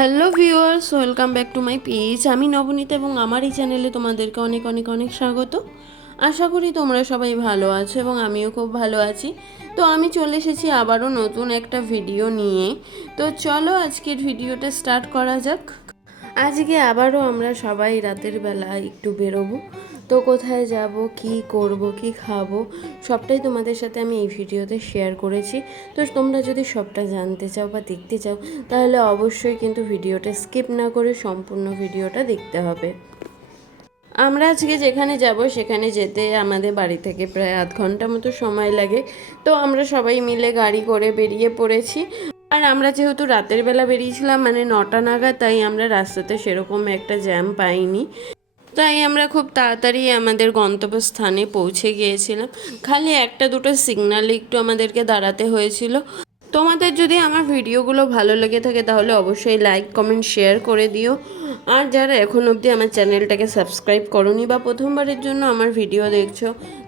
Hello viewers, welcome back to my page. আমি নবনীতা এবং আমার এই চ্যানেলে তোমাদেরকে অনেক অনেক অনেক স্বাগত। আশা করি তোমরা সবাই ভালো আছো এবং আমিও খুব ভালো আছি। তো আমি চলে এসেছি আবারও নতুন একটা ভিডিও নিয়ে। তো চলো আজকের ভিডিওটা স্টার্ট করা যাক। আজকে আবারও আমরা সবাই রাতের বেলা একটু বেরোবো। তো কোথায় যাব, কি করব, কি খাব, সবটাই তোমাদের সাথে আমি এই ভিডিওতে শেয়ার করেছি। তো তোমরা যদি সবটা জানতে চাও বা দেখতে চাও, তাহলে অবশ্যই কিন্তু ভিডিওটা স্কিপ না করে সম্পূর্ণ ভিডিওটা দেখতে হবে। আমরা আজকে যেখানে যাব, সেখানে যেতে আমাদের বাড়ি থেকে প্রায় আধ ঘণ্টা মতো সময় লাগে। তো আমরা সবাই মিলে গাড়ি করে বেরিয়ে পড়েছি। আর আমরা যেহেতু রাতের বেলা বেরিয়েছিলাম মানে নটা নাগাদ, তাই আমরা রাস্তাতে সেরকম একটা জ্যাম পাইনি। তাই আমরা খুব তাড়াতাড়ি আমাদের গন্তব্যস্থানে পৌঁছে গিয়েছিলাম। খালি একটা দুটো সিগনালে একটু আমাদেরকে দাঁড়াতে হয়েছিল। তোমাদের যদি আমার ভিডিওগুলো ভালো লেগে থাকে তাহলে অবশ্যই লাইক কমেন্ট শেয়ার করে দিও। আর যারা এখন অবধি আমার চ্যানেলটাকে সাবস্ক্রাইব করনি বা প্রথমবারের জন্য আমার ভিডিও দেখছ,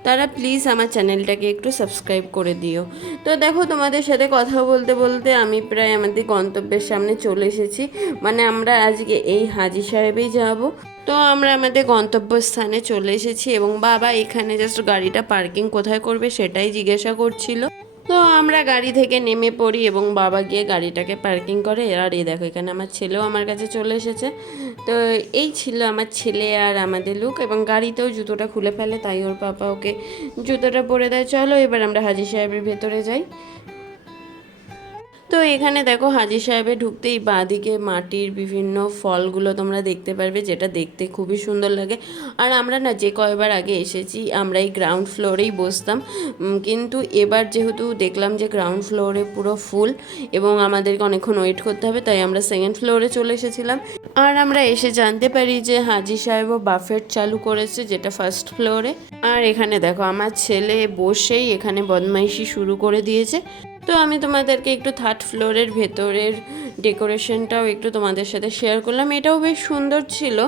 তারা প্লিজ আমার চ্যানেলটাকে একটু সাবস্ক্রাইব করে দিও। তো দেখো তোমাদের সাথে কথা বলতে বলতে আমি প্রায় আমাদের গন্তব্যের সামনে চলে এসেছি। মানে আমরা আজকে এই হাজি সাহেবেই যাব। তো আমরা আমাদের গন্তব্যস্থানে চলে এসেছি এবং বাবা এখানে জাস্ট গাড়িটা পার্কিং কোথায় করবে সেটাই জিজ্ঞাসা করছিল। তো আমরা গাড়ি থেকে নেমে পড়ি এবং বাবা গিয়ে গাড়িটাকে পার্কিং করে। আর এই দেখো, এখানে আমার ছেলেও আমার কাছে চলে এসেছে। তো এই ছিল আমার ছেলে আর আমাদের লুক এবং গাড়িতেও জুতোটা খুলে ফেলে, তাই ওর পাপা ওকে জুতোটা পরে দেয়। চলো এবার আমরা হাজি সাহেবের ভেতরে যাই। তো এখানে দেখো হাজি সাহেবে ঢুকতেই বাঁদিকে মাটির বিভিন্ন ফলগুলো তোমরা দেখতে পারবে, যেটা দেখতে খুবই সুন্দর লাগে। আর আমরা না যে কয়বার আগে এসেছি, আমরা এই গ্রাউন্ড ফ্লোরেই বসতাম। কিন্তু এবার যেহেতু দেখলাম যে গ্রাউন্ড ফ্লোরে পুরো ফুল এবং আমাদেরকে অনেকক্ষণ ওয়েট করতে হবে, তাই আমরা সেকেন্ড ফ্লোরে চলে এসেছিলাম। আর আমরা এসে জানতে পারি যে হাজি সাহেবও বাফেট চালু করেছে, যেটা ফার্স্ট ফ্লোরে আর এখানে দেখো আমার ছেলে বসেই এখানে বদমাইশি শুরু করে দিয়েছে। তো আমি তোমাদেরকে একটু থার্ড ফ্লোরের ভেতরের ডেকোরেশনটাও একটু তোমাদের সাথে শেয়ার করলাম। এটাও বেশ সুন্দর ছিল,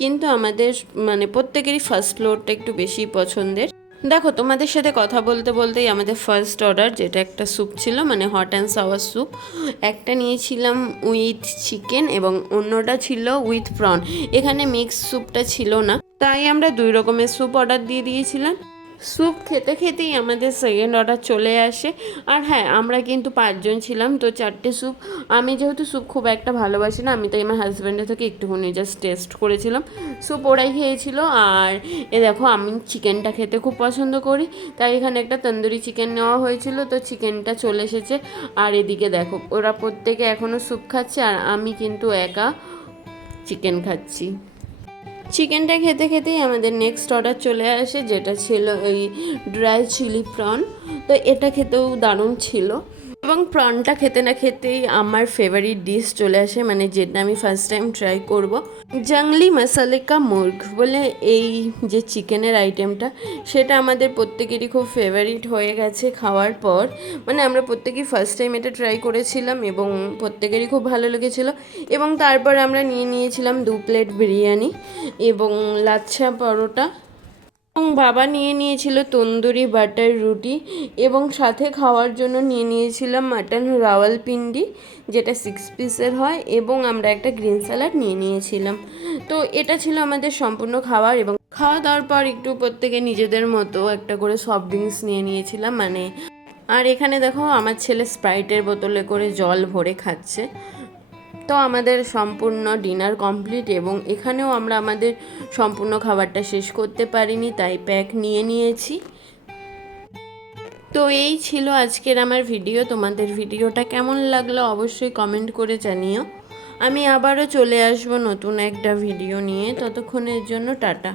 কিন্তু আমাদের মানে প্রত্যেকেরই ফার্স্ট ফ্লোরটা একটু বেশি পছন্দের। দেখো, তোমাদের সাথে কথা বলতে বলতেই আমাদের ফার্স্ট অর্ডার যেটা একটা স্যুপ ছিল মানে হট অ্যান্ড সাওয়ার স্যুপ একটা নিয়েছিলাম উইথ চিকেন এবং অন্যটা ছিল উইথ প্রন এখানে মিক্স স্যুপটা ছিল না, তাই আমরা দুই রকমের স্যুপ অর্ডার দিয়ে দিয়েছিলাম। স্যুপ খেতে খেতেই আমাদের সেকেন্ড অর্ডার চলে আসে। আর হ্যাঁ আমরা কিন্তু পাঁচজন ছিলাম, তো চারটে স্যুপ। আমি যেহেতু স্যুপ খুব একটা ভালোবাসি না, আমি তাই আমার হাজব্যান্ডের থেকে একটুখানি জাস্ট টেস্ট করেছিলাম। স্যুপ ওরাই খেয়েছিল, আর এ দেখো, আমি চিকেনটা খেতে খুব পছন্দ করি। তাই এখানে একটা তন্দুরি চিকেন নেওয়া হয়েছিল, তো চিকেনটা চলে এসেছে। আর এদিকে দেখো, ওরা প্রত্যেকে এখনও স্যুপ খাচ্ছে, আর আমি কিন্তু একা চিকেন খাচ্ছি। চিকেনটা খেতে খেতেই আমাদের নেক্সট অর্ডার চলে আসে, যেটা ছিল ওই ড্রাই চিলি প্রন তো এটা খেতেও দারুণ ছিল। এবং প্রনটা খেতে না খেতেই আমার ফেভারিট ডিশ চলে আসে মানে যেটা আমি ফার্স্ট টাইম ট্রাই করব। জাংলি মশালে কা মুর্গ বলে এই যে চিকেনের আইটেমটা সেটা আমাদের প্রত্যেকেরই খুব ফেভারিট হয়ে গেছে খাওয়ার পর। মানে আমরা প্রত্যেকেই ফার্স্ট টাইম এটা ট্রাই করেছিলাম এবং প্রত্যেকেরই খুব ভালো লেগেছিলো। এবং তারপর আমরা নিয়ে নিয়েছিলাম দু প্লেট বিরিয়ানি এবং লাচ্ছা পরোটা। এবং বাবা নিয়ে নিয়েছিল তন্দুরি, বাটার রুটি এবং সাথে খাওয়ার জন্য নিয়ে নিয়েছিলাম মাটন রাওয়ালপিন্ডি যেটা সিক্স পিসের হয় এবং আমরা একটা গ্রিন স্যালাড নিয়ে নিয়েছিলাম। তো এটা ছিল আমাদের সম্পূর্ণ খাবার এবং খাওয়া দাওয়ার পর একটু প্রত্যেকে নিজেদের মতো একটা করে সফট ড্রিঙ্কস নিয়ে নিয়েছিলাম মানে আর এখানে দেখো আমার ছেলে স্প্রাইটের বোতলে করে জল ভরে খাচ্ছে। তো আমাদের সম্পূর্ণ ডিনার কমপ্লিট এবং এখানেও আমরা আমাদের সম্পূর্ণ খাবারটা শেষ করতে পারিনি, তাই প্যাক নিয়ে নিয়েছি। তো এই ছিল আজকের আমার ভিডিও, তোমাদের ভিডিওটা কেমন লাগল অবশ্যই কমেন্ট করে জানিও। আমি আবারও চলে আসব নতুন একটা ভিডিও নিয়ে, ততক্ষণের জন্য টাটা।